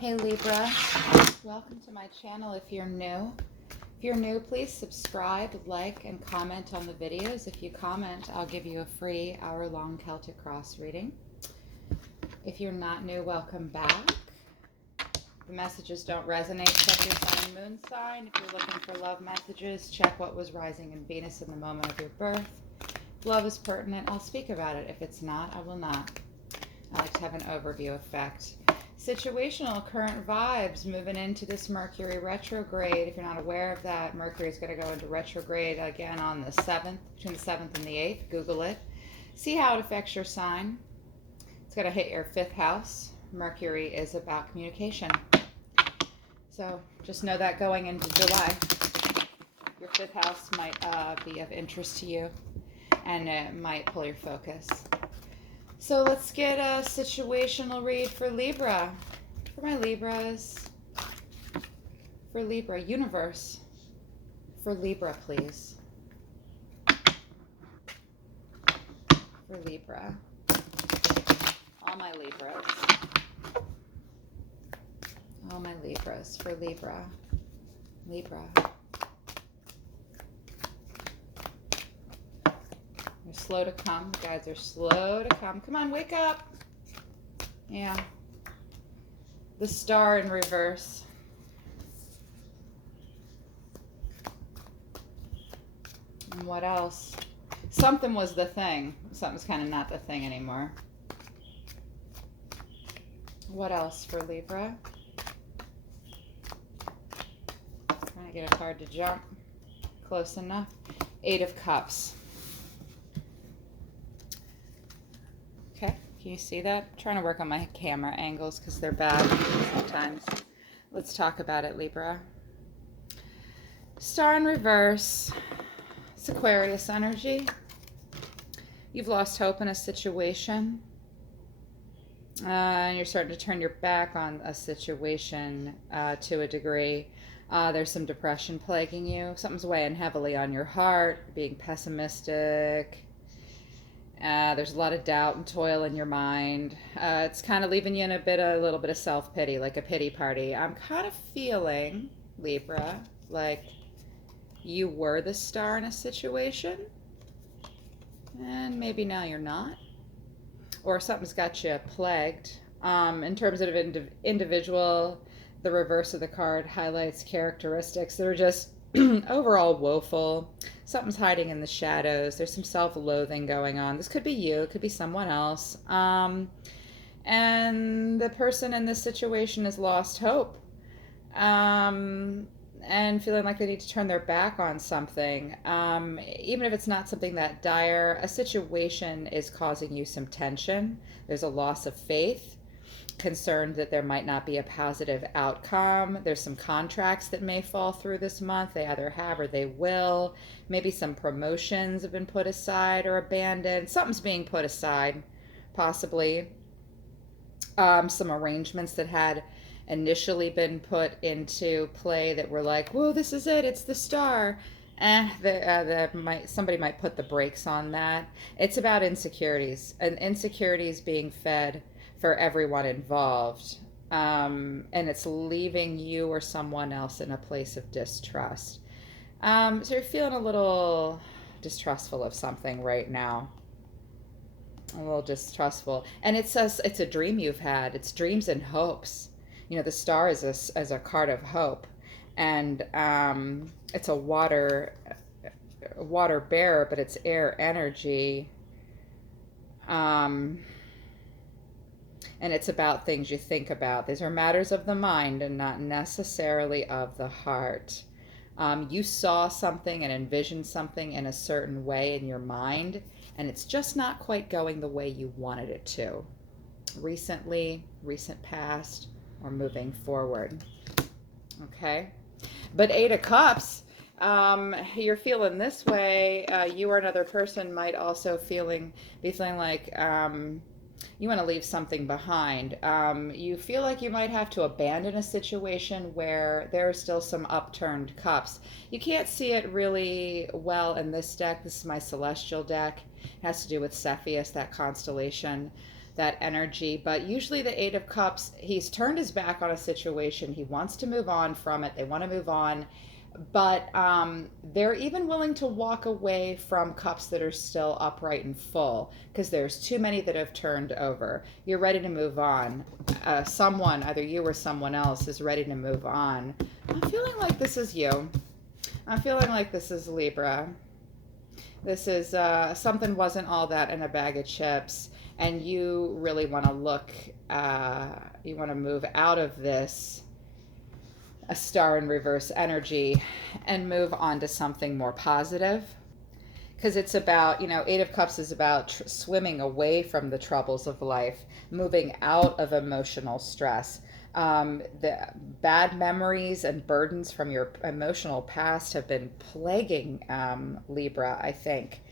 Hey Libra, welcome to my channel if you're new. If you're new, please subscribe, like, and comment on the videos. If you comment, I'll give you a free hour-long Celtic Cross reading. If you're not new, welcome back. The messages don't resonate, check your sun and moon sign. If you're looking for love messages, check what was rising in Venus in the moment of your birth. If love is pertinent, I'll speak about it. If it's not, I will not. I like to have an overview effect. Situational current vibes moving into this Mercury retrograde. If you're not aware of that, Mercury is going to go into retrograde again on the 7th, between the 7th and the 8th. Google it. See how it affects your sign. It's going to hit your 5th house. Mercury is about communication. So just know that going into July, your 5th house might be of interest to you, and it might pull your focus. So let's get a situational read for Libra. For my Libras. For Libra. Universe. For Libra, please. For Libra. All my Libras. All my Libras. For Libra. Libra. They're slow to come. Guys, they're slow to come. Come on, wake up. Yeah. The Star in reverse. And what else? Something was the thing. Something's kind of not the thing anymore. What else for Libra? Trying to get a card to jump. Close enough. 8 of Cups. Okay, can you see that? I'm trying to work on my camera angles because they're bad sometimes. Let's talk about it, Libra. Star in reverse. It's Aquarius energy. You've lost hope in a situation. And you're starting to turn your back on a situation to a degree. There's some depression plaguing you. Something's weighing heavily on your heart, being pessimistic. There's a lot of doubt and toil in your mind. It's kind of leaving you in a little bit of self-pity, like a pity party. I'm kind of feeling, Libra, like you were the star in a situation, and maybe now you're not. Or something's got you plagued. In terms of individual, the reverse of the card highlights characteristics that are just overall woeful. Something's hiding in the shadows. There's some self-loathing going on. This could be you. It could be someone else. And the person in this situation has lost hope. And feeling like they need to turn their back on something. Even if it's not something that dire, a situation is causing you some tension. There's a loss of faith. Concerned that there might not be a positive outcome. There's some contracts that may fall through this month. They either have or they will. Maybe some promotions have been put aside or abandoned. Something's being put aside, possibly. Some arrangements that had initially been put into play that were like, whoa, this is it, it's the star. Somebody might put the brakes on that. It's about insecurities, and insecurities being fed for everyone involved, and it's leaving you or someone else in a place of distrust. So you're feeling a little distrustful of something right now, a little distrustful, and it's a dream you've had. It's dreams and hopes. You know, the star is a card of hope, and it's a water bearer, but it's air energy. And it's about things you think about. These are matters of the mind and not necessarily of the heart. You saw something and envisioned something in a certain way in your mind, and it's just not quite going the way you wanted it to. Recently, recent past, or moving forward. Okay? But 8 of Cups, you're feeling this way. You or another person might also be feeling like you want to leave something behind. You feel like you might have to abandon a situation where there are still some upturned cups. You can't see it really well in this deck. This is my celestial deck. It has to do with Cepheus, that constellation. that energy. But usually the Eight of Cups, he's turned his back on a situation. He wants to move on from it. They want to move on. But they're even willing to walk away from cups that are still upright and full because there's too many that have turned over. You're ready to move on. Someone, either you or someone else, is ready to move on. I'm feeling like this is you. I'm feeling like this is Libra. This is something wasn't all that in a bag of chips, and you really want to look, you want to move out of this a star in reverse energy and move on to something more positive, because it's about, Eight of Cups is about swimming away from the troubles of life, moving out of emotional stress. The bad memories and burdens from your emotional past have been plaguing Libra, I think.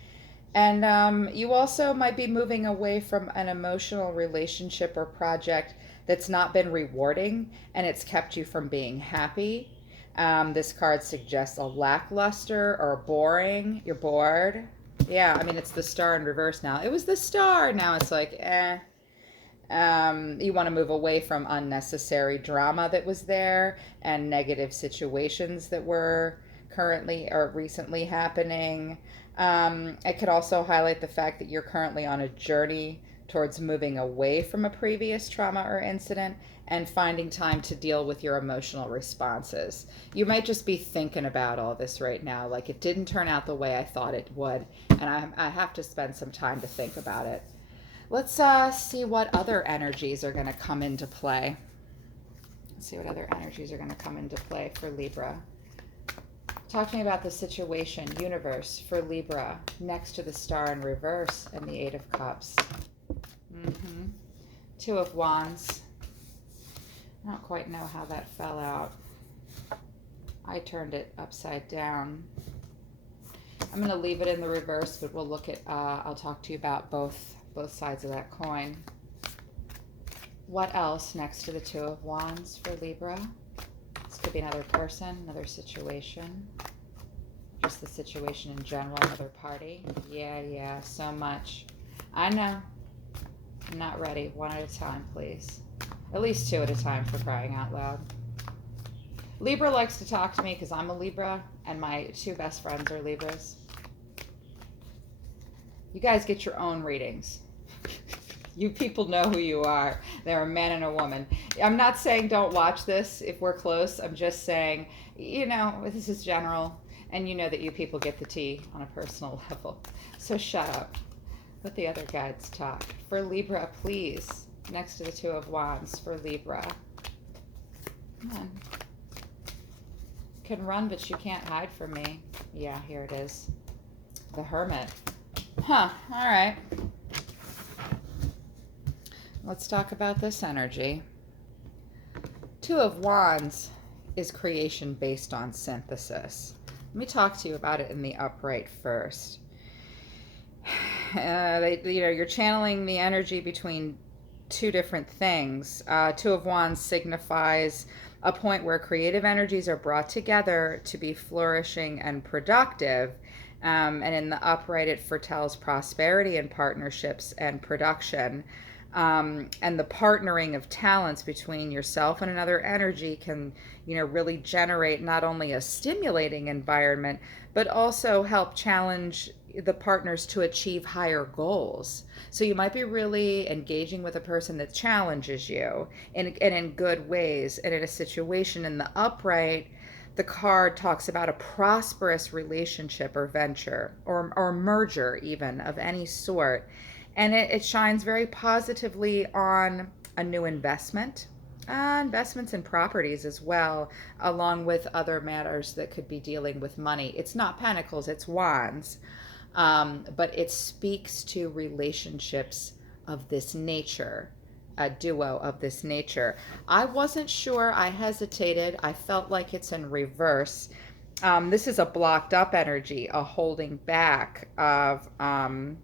And you also might be moving away from an emotional relationship or project that's not been rewarding and it's kept you from being happy. This card suggests a lackluster or boring. You're bored. Yeah, I mean, it's the star in reverse now. It was the star. Now it's like, eh. You want to move away from unnecessary drama that was there and negative situations that were currently or recently happening. It could also highlight the fact that you're currently on a journey towards moving away from a previous trauma or incident and finding time to deal with your emotional responses. You might just be thinking about all this right now, like it didn't turn out the way I thought it would, and I have to spend some time to think about it. Let's see what other energies are going to come into play. Let's see what other energies are going to come into play for Libra. Talk to me about the situation, universe, for Libra, next to the star in reverse and the Eight of Cups. Two of Wands. I don't quite know how that fell out. I turned it upside down. I'm going to leave it in the reverse, but we'll look at, I'll talk to you about both sides of that coin. What else next to the Two of Wands for Libra? This could be another person, another situation, just the situation in general, another party. Yeah, so much. I know. I'm not ready. One at a time, please. At least two at a time, for crying out loud. Libra likes to talk to me because I'm a Libra and my two best friends are Libras. You guys get your own readings. You people know who you are. They're a man and a woman. I'm not saying don't watch this if we're close. I'm just saying, this is general. And you know that you people get the tea on a personal level. So shut up. Let the other guides talk. For Libra, please. Next to the Two of Wands for Libra. Come on. You can run, but you can't hide from me. Yeah, here it is. The Hermit. Huh, all right. Let's talk about this energy. Two of Wands is creation based on synthesis. Let me talk to you about it in the upright first. You're channeling the energy between two different things. Two of Wands signifies a point where creative energies are brought together to be flourishing and productive. And in the upright, it foretells prosperity in partnerships and production. And the partnering of talents between yourself and another energy can, really generate not only a stimulating environment, but also help challenge the partners to achieve higher goals. So you might be really engaging with a person that challenges you and in good ways. And in a situation in the upright, the card talks about a prosperous relationship or venture or merger even of any sort. And it shines very positively on a new investment, investments in properties as well, along with other matters that could be dealing with money. It's not pentacles, it's wands. But it speaks to relationships of this nature, a duo of this nature. I wasn't sure. I hesitated. I felt like it's in reverse. This is a blocked up energy, a holding back of of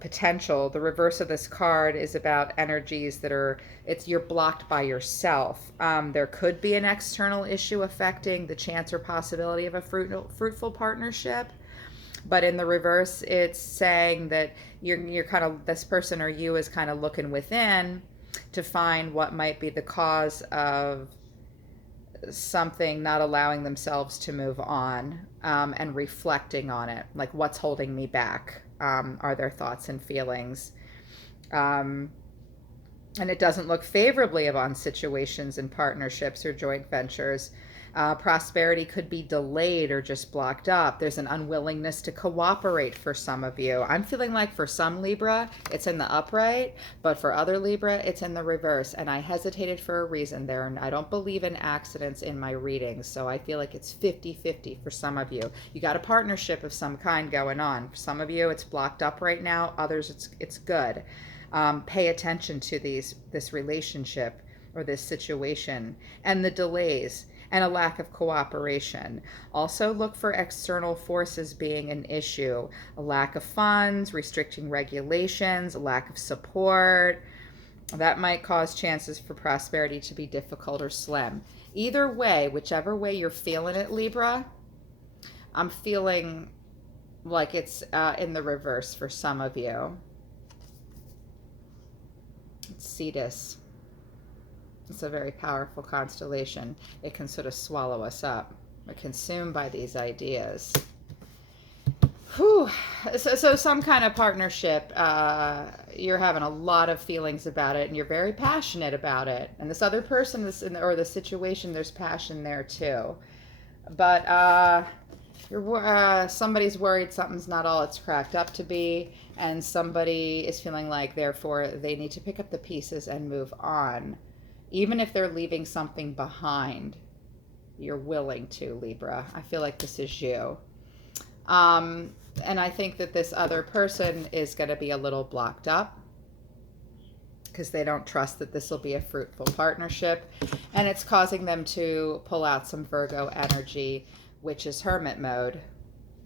potential. The reverse of this card is about energies that you're blocked by yourself. There could be an external issue affecting the chance or possibility of a fruitful partnership. But in the reverse, it's saying that you're kind of, this person or you is kind of looking within to find what might be the cause of something not allowing themselves to move on, and reflecting on it. Like, what's holding me back? Are there thoughts and feelings? And it doesn't look favorably on situations and partnerships or joint ventures. Prosperity could be delayed or just blocked up. There's an unwillingness to cooperate for some of you. I'm feeling like for some Libra, it's in the upright, but for other Libra, it's in the reverse. And I hesitated for a reason there. And I don't believe in accidents in my readings. So I feel like it's 50-50 for some of you. You got a partnership of some kind going on. For some of you, it's blocked up right now. Others, it's good. Pay attention to this relationship or this situation and the delays and a lack of cooperation. Also look for external forces being an issue. A lack of funds, restricting regulations, a lack of support. That might cause chances for prosperity to be difficult or slim. Either way, whichever way you're feeling it, Libra, I'm feeling like it's in the reverse for some of you. It's Cetus. It's a very powerful constellation. It can sort of swallow us up. We're consumed by these ideas. Whew. So some kind of partnership, you're having a lot of feelings about it, and you're very passionate about it. And this other person, or the situation, there's passion there too. But somebody's worried something's not all it's cracked up to be, and somebody is feeling like, therefore, they need to pick up the pieces and move on. Even if they're leaving something behind, you're willing to, Libra. I feel like this is you. And I think that this other person is going to be a little blocked up because they don't trust that this will be a fruitful partnership. And it's causing them to pull out some Virgo energy, which is hermit mode.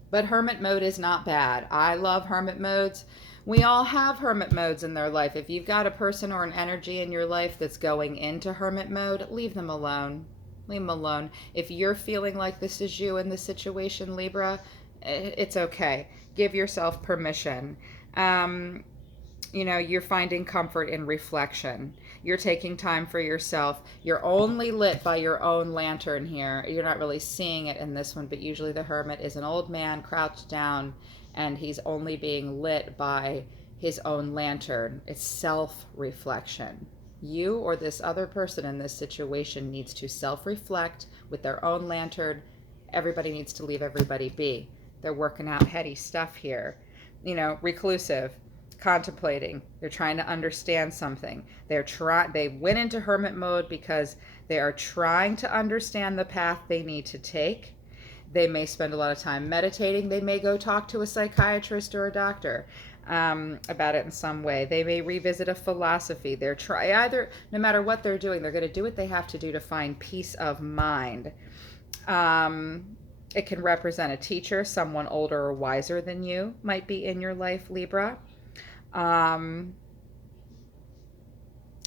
But hermit mode is not bad. I love hermit modes. We all have hermit modes in their life. If you've got a person or an energy in your life that's going into hermit mode, leave them alone. Leave them alone. If you're feeling like this is you in this situation, Libra, it's okay. Give yourself permission. You're finding comfort in reflection. You're taking time for yourself. You're only lit by your own lantern here. You're not really seeing it in this one, but usually the hermit is an old man crouched down, and he's only being lit by his own lantern. It's self-reflection. You or this other person in this situation needs to self-reflect with their own lantern. Everybody needs to leave everybody be. They're working out heady stuff here. Reclusive, contemplating. They're trying to understand something. They went into hermit mode because they are trying to understand the path they need to take. They may spend a lot of time meditating. They may go talk to a psychiatrist or a doctor about it in some way. They may revisit a philosophy. No matter what they're doing, they're going to do what they have to do to find peace of mind. It can represent a teacher, someone older or wiser than you might be in your life, Libra. And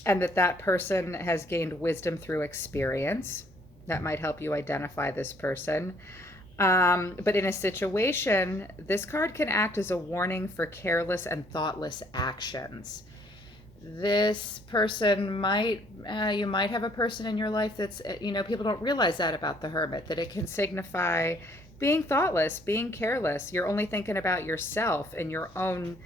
that person has gained wisdom through experience. That might help you identify this person. But in a situation, this card can act as a warning for careless and thoughtless actions. This person you might have a person in your life that's, people don't realize that about the hermit, that it can signify being thoughtless, being careless. You're only thinking about yourself and your own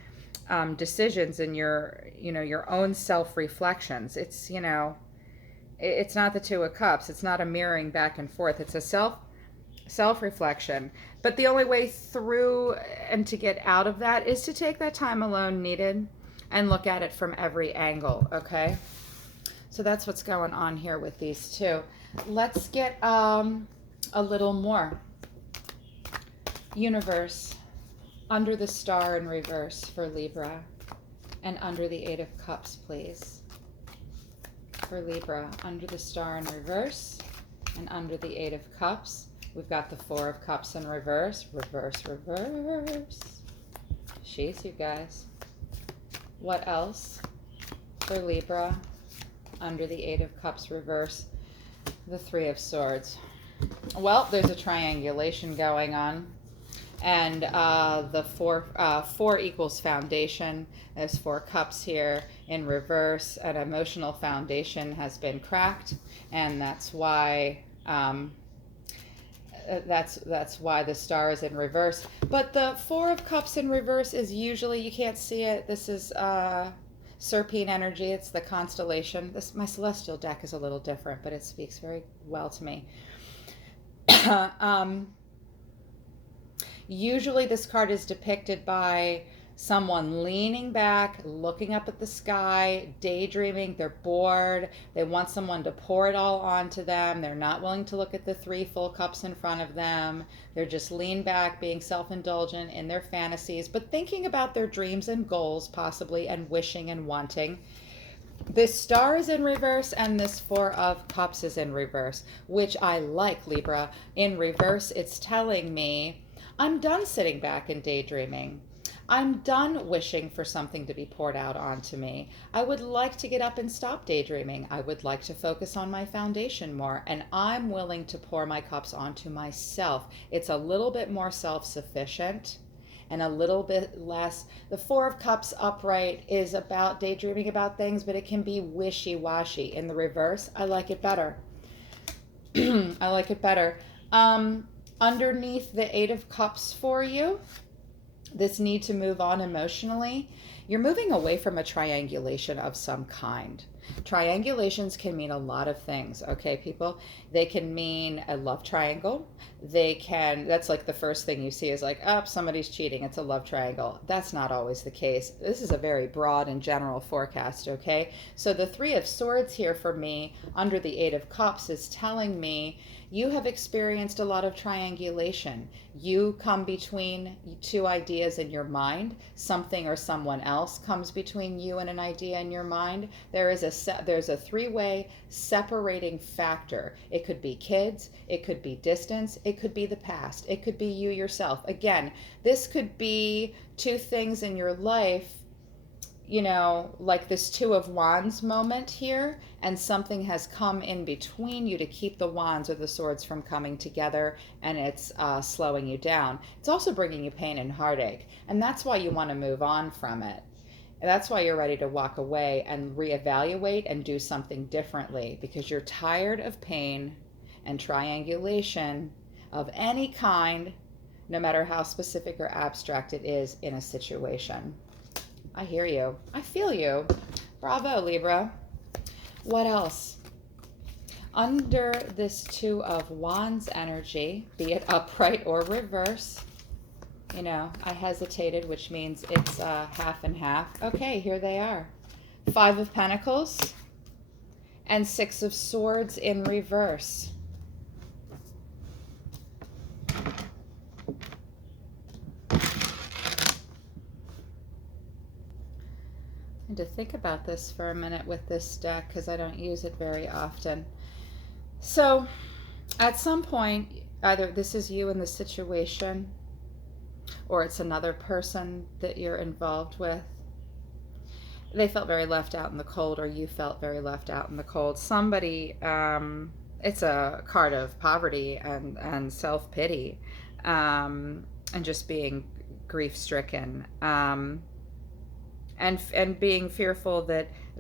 decisions and your own self-reflections. It's not the Two of Cups. It's not a mirroring back and forth. It's a self-reflection. But the only way through and to get out of that is to take that time alone needed and look at it from every angle, okay? So that's what's going on here with these two. Let's get a little more. Universe, under the star in reverse for Libra, and under the Eight of Cups, please. For Libra, under the star in reverse, and under the Eight of Cups. We've got the Four of Cups in reverse, reverse, reverse. Jeez, you guys. What else for Libra, under the Eight of Cups reverse, the Three of Swords? Well, there's a triangulation going on. And the four equals foundation. There's 4 cups here in reverse. An emotional foundation has been cracked, and that's why that's why the star is in reverse. But the 4 of Cups in reverse is usually, you can't see it. This is Serpine energy. It's the constellation. This, my celestial deck is a little different, but it speaks very well to me. Usually this card is depicted by someone leaning back, looking up at the sky, daydreaming. They're bored. They want someone to pour it all onto them. They're not willing to look at the 3 full cups in front of them. They're just lean back, being self-indulgent in their fantasies, but thinking about their dreams and goals possibly, and wishing and wanting. This star is in reverse, and this 4 of Cups is in reverse, which I like, Libra. In reverse, it's telling me I'm done sitting back and daydreaming. I'm done wishing for something to be poured out onto me. I would like to get up and stop daydreaming. I would like to focus on my foundation more, and I'm willing to pour my cups onto myself. It's a little bit more self-sufficient and a little bit less. The 4 of Cups upright is about daydreaming about things, but it can be wishy-washy. In the reverse, I like it better. I like it better. Underneath the 8 of Cups for you, this need to move on emotionally, you're moving away from a triangulation of some kind. Triangulations can mean a lot of things, okay, people? They can mean a love triangle. They can, that's like the first thing you see is like, oh, somebody's cheating, it's a love triangle. That's not always the case. This is a very broad and general forecast, okay? So the 3 of Swords here for me under the 8 of Cups is telling me you have experienced a lot of triangulation. You come between 2 ideas in your mind. Something or someone else comes between you and an idea in your mind. There's a 3-way separating factor. It could be kids, it could be distance, it could be the past, it could be you yourself. Again, this could be 2 things in your life, you know, like this 2 of Wands moment here, and something has come in between you to keep the Wands or the Swords from coming together, and it's slowing you down. It's also bringing you pain and heartache, and that's why you want to move on from it. And that's why you're ready to walk away and reevaluate and do something differently, because you're tired of pain and triangulation of any kind, no matter how specific or abstract it is in a situation. I hear you. I feel you. Bravo, Libra. What else? Under this 2 of Wands energy, be it upright or reverse, you know, I hesitated, which means it's half and half. Okay, here they are. 5 of Pentacles and 6 of Swords in reverse. And to think about this for a minute with this deck, because I don't use it very often. So at some point, either this is you in the situation, or it's another person that you're involved with. They felt very left out in the cold, or you felt very left out in the cold. Somebody, it's a card of poverty and self-pity, and just being grief-stricken. And being fearful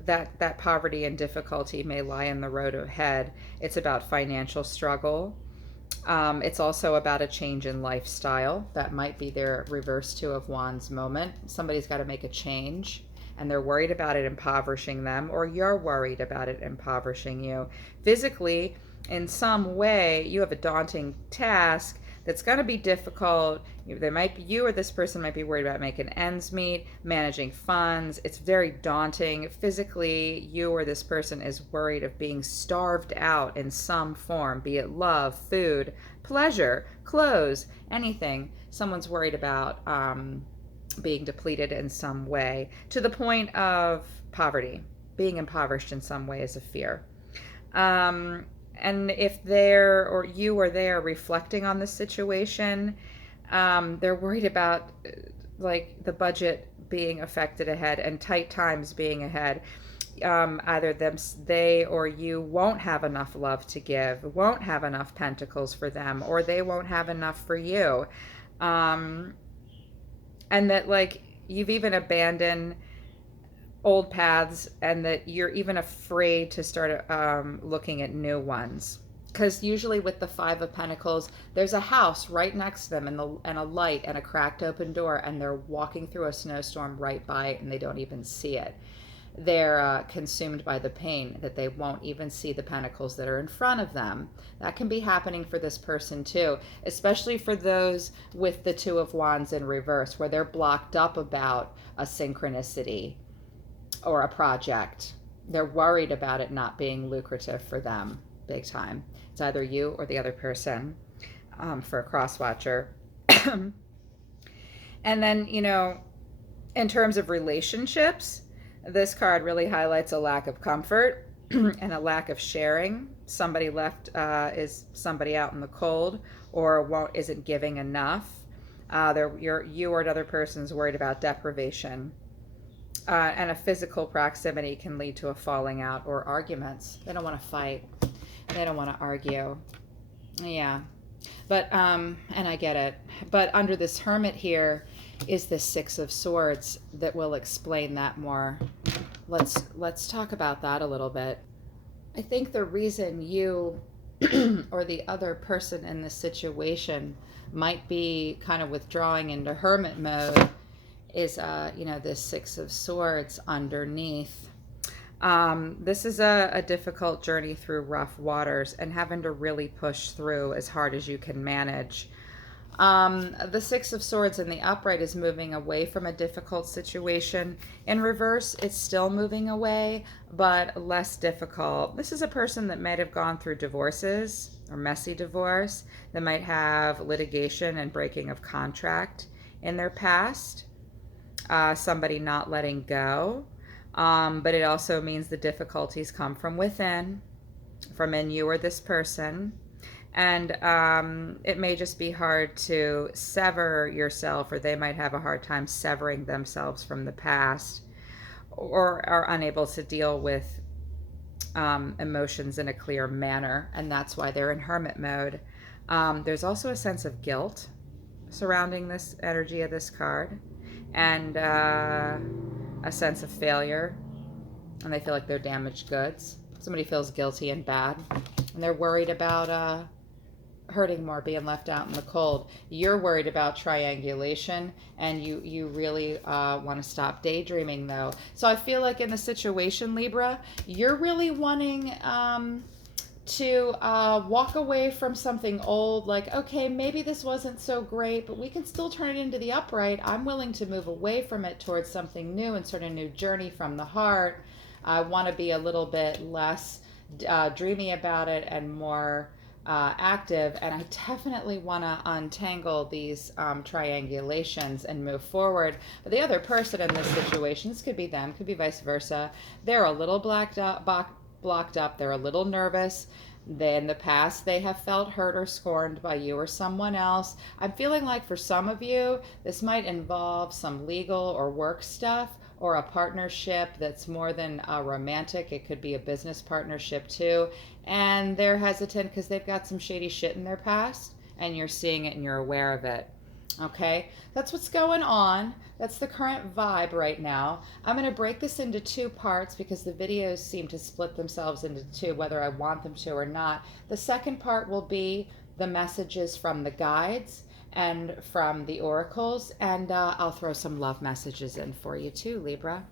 that poverty and difficulty may lie in the road ahead. It's about financial struggle. It's also about a change in lifestyle. That might be their reverse 2 of Wands moment. Somebody's got to make a change, and they're worried about it impoverishing them, or you're worried about it impoverishing you. Physically, in some way, you have a daunting task that's going to be difficult. You or this person might be worried about making ends meet, managing funds. It's very daunting. Physically, you or this person is worried of being starved out in some form, be it love, food, pleasure, clothes, anything. Someone's worried about being depleted in some way, to the point of poverty. Being impoverished in some way is a fear. And if you or they are reflecting on the situation, they're worried about like the budget being affected ahead and tight times being ahead. Either they or you won't have enough love to give, won't have enough pentacles for them, or they won't have enough for you. Um, and that like you've even abandoned old paths, and that you're even afraid to start looking at new ones. Because usually with the Five of Pentacles, there's a house right next to them, and a light and a cracked open door, and they're walking through a snowstorm right by it, and they don't even see it. They're consumed by the pain that they won't even see the pentacles that are in front of them. That can be happening for this person too, especially for those with the Two of Wands in reverse, where they're blocked up about a synchronicity or a project. They're worried about it not being lucrative for them big time. It's either you or the other person, for a cross watcher. And then, you know, in terms of relationships, this card really highlights a lack of comfort and a lack of sharing. Somebody left is somebody out in the cold, or isn't giving enough. You or another person's worried about deprivation. And a physical proximity can lead to a falling out or arguments. They don't want to fight. They don't want to argue. Yeah. But, and I get it. But under this Hermit here is the Six of Swords that will explain that more. Let's talk about that a little bit. I think the reason you or the other person in this situation might be kind of withdrawing into Hermit mode is, you know, this Six of Swords underneath. This is a difficult journey through rough waters and having to really push through as hard as you can manage. The Six of Swords in the upright is moving away from a difficult situation. In reverse, it's still moving away, but less difficult. This is a person that might have gone through divorces or messy divorce, that might have litigation and breaking of contract in their past. Somebody not letting go. But it also means the difficulties come from within, from in you or this person. And it may just be hard to sever yourself, or they might have a hard time severing themselves from the past, or are unable to deal with emotions in a clear manner. And that's why they're in Hermit mode. There's also a sense of guilt surrounding this energy of this card, and a sense of failure, and they feel like they're damaged goods. Somebody feels guilty and bad, and they're worried about hurting more, being left out in the cold. You're worried about triangulation, and you really want to stop daydreaming, though. So I feel like in the situation, Libra, you're really wanting to walk away from something old, like, okay, maybe this wasn't so great, but we can still turn it into the upright. I'm willing to move away from it towards something new and start a new journey from the heart. I want to be a little bit less dreamy about it and more active, and I definitely want to untangle these triangulations and move forward. But the other person in this situation, this could be them, could be vice versa, they're a little blocked up, they're a little nervous. In the past, they have felt hurt or scorned by you or someone else. I'm feeling like for some of you, this might involve some legal or work stuff, or a partnership that's more than romantic. It could be a business partnership too. And they're hesitant because they've got some shady shit in their past, and you're seeing it and you're aware of it. Okay, that's what's going on. That's the current vibe right now. I'm going to break this into two parts because the videos seem to split themselves into two, whether I want them to or not. The second part will be the messages from the guides and from the oracles, and I'll throw some love messages in for you too, Libra.